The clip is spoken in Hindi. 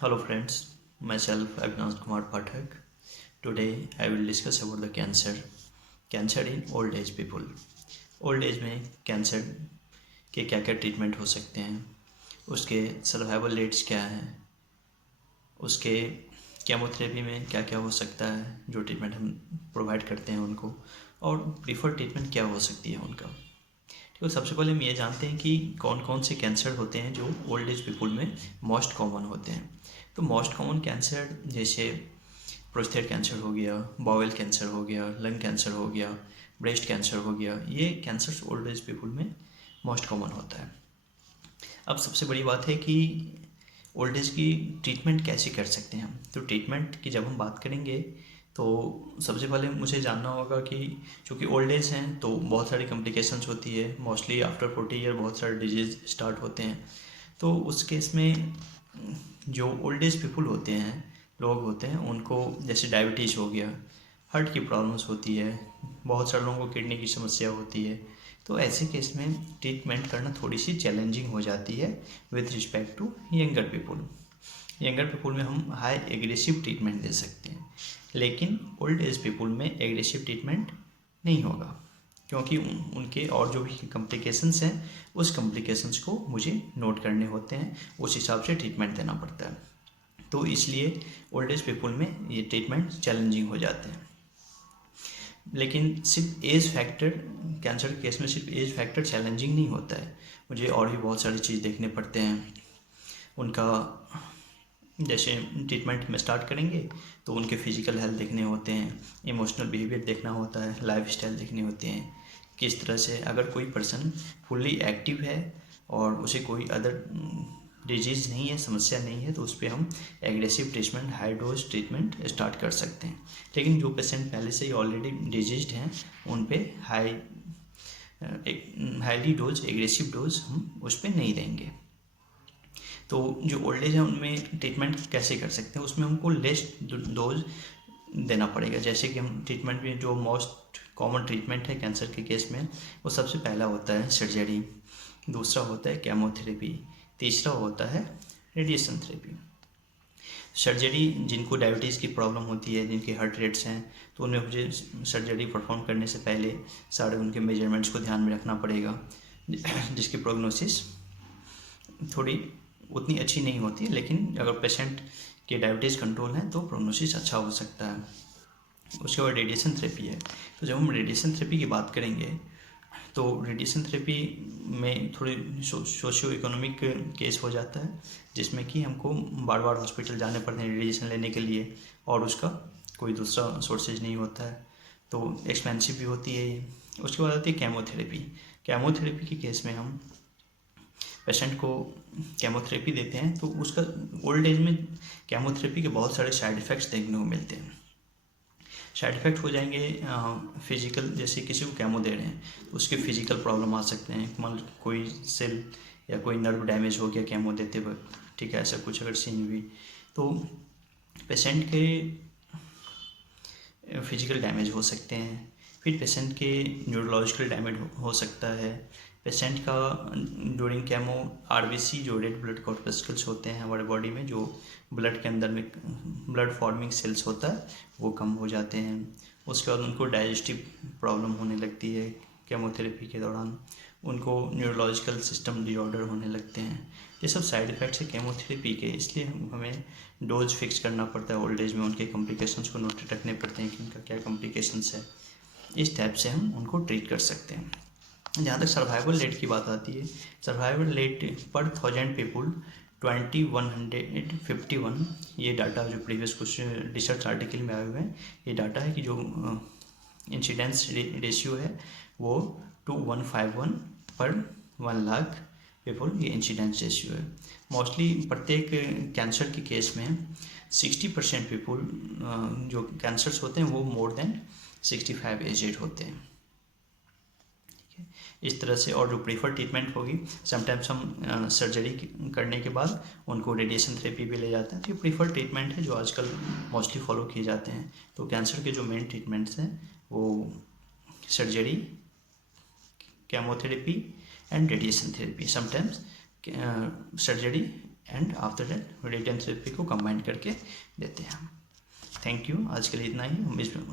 Hello friends, myself Avinash Kumar Pathak. Today I will discuss about the cancer in old age people. Old age में कैंसर के क्या क्या ट्रीटमेंट हो सकते हैं, उसके सर्वाइवल रेट्स क्या हैं, उसके केमोथेरेपी में क्या क्या हो सकता है, जो ट्रीटमेंट हम प्रोवाइड करते हैं उनको, और प्रीफर्ड ट्रीटमेंट क्या हो सकती है उनका। तो सबसे पहले हम ये जानते हैं कि कौन कौन से कैंसर होते हैं जो ओल्ड एज पीपल में मोस्ट कॉमन होते हैं। तो मोस्ट कॉमन कैंसर जैसे प्रोस्टेट कैंसर हो गया, बाउल कैंसर हो गया, लंग कैंसर हो गया, ब्रेस्ट कैंसर हो गया, ये कैंसर ओल्ड एज पीपल में मोस्ट कॉमन होता है। अब सबसे बड़ी बात है कि ओल्ड एज की ट्रीटमेंट कैसे कर सकते हैं हम। तो ट्रीटमेंट की जब हम बात करेंगे तो सबसे पहले मुझे जानना होगा कि चूँकि ओल्ड एज हैं तो बहुत सारी कॉम्प्लिकेशंस होती है। मोस्टली आफ्टर 40 ईयर बहुत सारे डिजीज़ स्टार्ट होते हैं। तो उस केस में जो ओल्ड एज पीपल होते हैं, लोग होते हैं, उनको जैसे डायबिटीज़ हो गया, हार्ट की प्रॉब्लम्स होती है, बहुत सारे लोगों को किडनी की समस्या होती है। तो ऐसे केस में ट्रीटमेंट करना थोड़ी सी चैलेंजिंग हो जाती है with respect to younger people. Younger people में हम हाई एग्रेसिव ट्रीटमेंट दे सकते हैं, लेकिन ओल्ड एज पीपल में एग्रेसिव ट्रीटमेंट नहीं होगा, क्योंकि उनके और जो भी कॉम्प्लिकेशंस हैं उस कॉम्प्लिकेशंस को मुझे नोट करने होते हैं, उस हिसाब से ट्रीटमेंट देना पड़ता है। तो इसलिए ओल्ड एज पीपल में ये ट्रीटमेंट चैलेंजिंग हो जाते हैं। लेकिन सिर्फ एज फैक्टर, कैंसर के केस में सिर्फ एज फैक्टर चैलेंजिंग नहीं होता है, मुझे और भी बहुत सारी चीज़ देखने पड़ते हैं उनका। जैसे ट्रीटमेंट में स्टार्ट करेंगे तो उनके फिजिकल हेल्थ देखने होते हैं, इमोशनल बिहेवियर देखना होता है, लाइफ स्टाइल देखने होते हैं, किस तरह से अगर कोई पर्सन फुल्ली एक्टिव है और उसे कोई अदर डिजीज़ नहीं है, समस्या नहीं है, तो उस पर हम aggressive treatment, high dose treatment start कर सकते हैं। लेकिन जो पेशेंट पहले से ही ऑलरेडी डिजीज्ड हैं उन पे हाईली डोज, एग्रेसिव डोज हम उस पर नहीं देंगे। तो जो ओल्ड एज है उनमें ट्रीटमेंट कैसे कर सकते हैं, उसमें हमको लेस डोज देना पड़ेगा। जैसे कि हम ट्रीटमेंट में जो मोस्ट कॉमन ट्रीटमेंट है कैंसर के केस में, वो सबसे पहला होता है सर्जरी, दूसरा होता है केमोथेरेपी, तीसरा होता है रेडिएशन थेरेपी। सर्जरी, जिनको डायबिटीज़ की प्रॉब्लम होती है, जिनके हार्ट रेट्स हैं, तो उन्हें मुझे सर्जरी परफॉर्म करने से पहले सारे उनके मेजरमेंट्स को ध्यान में रखना पड़ेगा, जिसकी प्रोग्नोसिस थोड़ी उतनी अच्छी नहीं होती है, लेकिन अगर पेशेंट के डायबिटीज़ कंट्रोल है तो प्रोग्नोसिस अच्छा हो सकता है। उसके बाद रेडिएशन थेरेपी है। तो जब हम रेडिएशन थेरेपी की बात करेंगे तो रेडिएशन थेरेपी में थोड़ी सोशियो इकोनॉमिक केस हो जाता है, जिसमें कि हमको बार बार हॉस्पिटल जाने पड़ते हैं रेडिएशन लेने के लिए, और उसका कोई दूसरा सोर्सेज नहीं होता है, तो एक्सपेंसिव भी होती है ये। उसके बाद आती है केमोथेरेपी। केमोथेरेपी के केस में हम पेशेंट को केमोथेरेपी देते हैं, तो उसका ओल्ड एज में केमोथेरेपी के बहुत सारे साइड इफ़ेक्ट्स देखने को मिलते हैं। साइड इफ़ेक्ट हो जाएंगे फिजिकल, जैसे किसी को केमो दे रहे हैं तो उसके फिजिकल प्रॉब्लम आ सकते हैं, मान लो कोई सेल या कोई नर्व डैमेज हो गया केमो देते वक्त, ठीक है, ऐसा कुछ अगर सीन हुई तो पेशेंट के फिजिकल डैमेज हो सकते हैं। फिर पेशेंट के न्यूरोलॉजिकल डैमेज हो सकता है। पेशेंट का ड्यूरिंग केमो आरबीसी, जो रेड ब्लड कॉर्पस्कल्स होते हैं हमारे बॉडी में, जो ब्लड के अंदर में ब्लड फॉर्मिंग सेल्स होता है, वो कम हो जाते हैं। उसके बाद उनको डाइजेस्टिव प्रॉब्लम होने लगती है केमोथेरेपी के दौरान, उनको न्यूरोलॉजिकल सिस्टम डिसऑर्डर होने लगते हैं। ये सब साइड इफ़ेक्ट्स है केमोथेरेपी के, इसलिए हमें डोज फिक्स करना पड़ता है। ओल्ड एज में उनके कॉम्प्लिकेशंस को नोट रखने पड़ते हैं कि उनका क्या कॉम्प्लिकेशंस है। इस टाइप से हम उनको ट्रीट कर सकते हैं। जहाँ तक सर्वाइवल रेट की बात आती है, सर्वाइवल रेट पर 1000 पीपल 2151, ये डाटा जो प्रीवियस कुछ रिसर्च आर्टिकल में आए हुए हैं, ये डाटा है कि जो इंसिडेंस रेशियो है वो 2151 पर 1 लाख पीपल, ये इंसिडेंस रेशियो है। मोस्टली प्रत्येक कैंसर के केस में 60% पीपल जो कैंसर्स होते हैं वो मोर देन 65 एजेड होते हैं। इस तरह से, और जो प्रीफर ट्रीटमेंट होगी, समटाइम्स हम सर्जरी करने के बाद उनको रेडिएशन थेरेपी भी ले जाते हैं। तो ये प्रीफर ट्रीटमेंट है जो आजकल मोस्टली फॉलो किए जाते हैं। तो कैंसर के जो मेन ट्रीटमेंट्स हैं वो surgery, chemotherapy and radiation therapy, sometimes surgery and after that return therapy को कंबाइन करके देते हैं हम। Thank you. आज के लिए इतना ही। हम इसमें